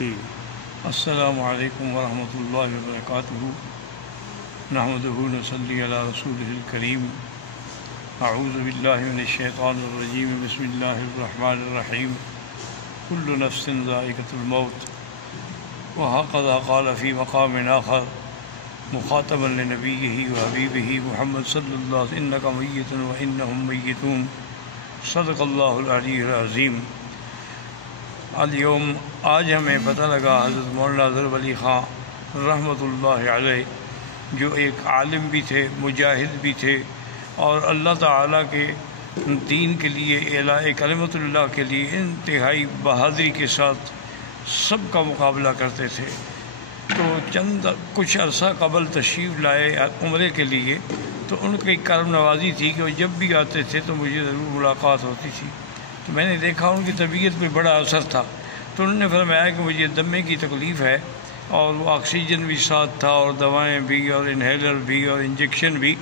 السلام علیکم ورحمۃ اللہ وبرکاتہ نحمدہ ونصلی علی رسولہ الکریم اعوذ باللہ من الشیطان الرجیم بسم اللہ الرحمن الرحیم کل نفس ذائقۃ الموت وہکذا قال فی مقام آخر مخاطبا لنبیہ وحبیبہ محمد صلی اللہ علیہ وسلم انک میت وانہم میتون صدق اللہ العلی العظیم۔ اليوم آج ہمیں پتہ لگا حضرت مولانا ظفر علی خان رحمۃ اللہ علیہ جو ایک عالم بھی تھے، مجاہد بھی تھے، اور اللہ تعالیٰ کے دین کے لیے، اعلاء کلمۃ اللہ کے لیے انتہائی بہادری کے ساتھ سب کا مقابلہ کرتے تھے۔ تو کچھ عرصہ قبل تشریف لائے عمرے کے لیے، تو ان کی کرم نوازی تھی کہ وہ جب بھی آتے تھے تو مجھے ضرور ملاقات ہوتی تھی۔ تو میں نے دیکھا ان کی طبیعت پہ بڑا اثر تھا، تو انہوں نے فرمایا کہ مجھے دمے کی تکلیف ہے، اور وہ آکسیجن بھی ساتھ تھا اور دوائیں بھی اور انہیلر بھی اور انجیکشن بھی،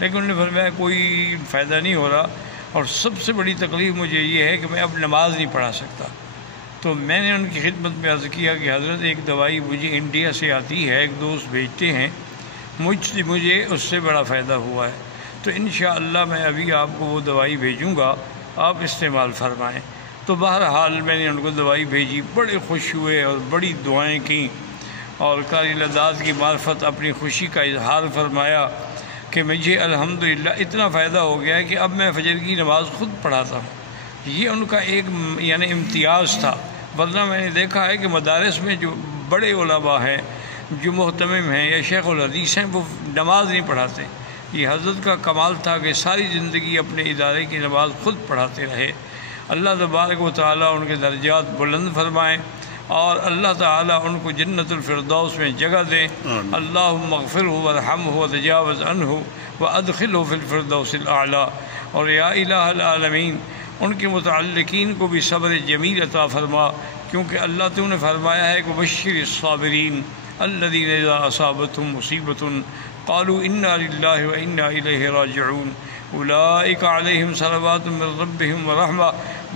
لیکن انہوں نے فرمایا کوئی فائدہ نہیں ہو رہا، اور سب سے بڑی تکلیف مجھے یہ ہے کہ میں اب نماز نہیں پڑھا سکتا۔ تو میں نے ان کی خدمت میں عرض کیا کہ حضرت ایک دوائی مجھے انڈیا سے آتی ہے، ایک دوست بھیجتے ہیں، مجھے اس سے بڑا فائدہ ہوا ہے، تو انشاءاللہ میں ابھی آپ کو وہ دوائی بھیجوں گا، آپ استعمال فرمائیں۔ تو بہرحال میں نے ان کو دوائی بھیجی، بڑے خوش ہوئے اور بڑی دعائیں کیں، اور قاری لداد کی معرفت اپنی خوشی کا اظہار فرمایا کہ مجھے الحمدللہ اتنا فائدہ ہو گیا ہے کہ اب میں فجر کی نماز خود پڑھاتا ہوں۔ یہ ان کا ایک امتیاز تھا، ورنہ میں نے دیکھا ہے کہ مدارس میں جو بڑے علماء ہیں، جو محتمم ہیں یا شیخ الحدیث ہیں، وہ نماز نہیں پڑھاتے۔ یہ حضرت کا کمال تھا کہ ساری زندگی اپنے ادارے کی نماز خود پڑھاتے رہے۔ اللہ تبارک و تعالیٰ ان کے درجات بلند فرمائیں، اور اللہ تعالیٰ ان کو جنت الفردوس میں جگہ دیں۔ اللہم اغفرہ وارحمہ وتجاوز عنہ وادخلہ فی الفردوس الاعلیٰ۔ اور یا الہ العالمین ان کے متعلقین کو بھی صبر جمیل عطا فرما، کیونکہ اللہ تو نے فرمایا ہے کہ بشر الصابرین الذین اذا اصابتهم مصیبۃ قالوا انا للہ وانا الیہ راجعون اولئک علیہم صلوات من ربہم ورحمہ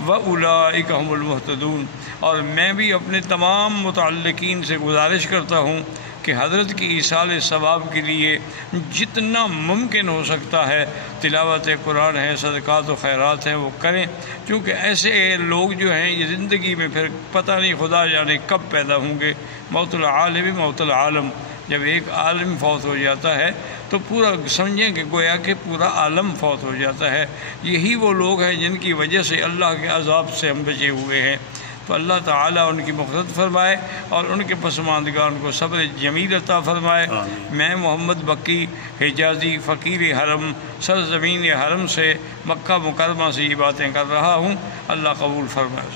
واولئک هم المہتدون۔ اور میں بھی اپنے تمام متعلقین سے گزارش کرتا ہوں کہ حضرت کی ایصال ثواب کے لیے جتنا ممکن ہو سکتا ہے تلاوت قرآن ہے، صدقات و خیرات ہیں، وہ کریں، کیونکہ ایسے لوگ جو ہیں یہ زندگی میں پھر پتہ نہیں خدا جانے کب پیدا ہوں گے۔ موت العالم موت العالم، جب ایک عالم فوت ہو جاتا ہے تو پورا سمجھیں کہ گویا کہ پورا عالم فوت ہو جاتا ہے۔ یہی وہ لوگ ہیں جن کی وجہ سے اللہ کے عذاب سے ہم بچے ہوئے ہیں۔ تو اللہ تعالیٰ ان کی مغفرت فرمائے اور ان کے پسماندگان کو صبر جمیل عطا فرمائے۔ میں محمد بکی حجازی فقیر حرم سرزمین حرم سے، مکہ مکرمہ سے یہ باتیں کر رہا ہوں، اللہ قبول فرمائے۔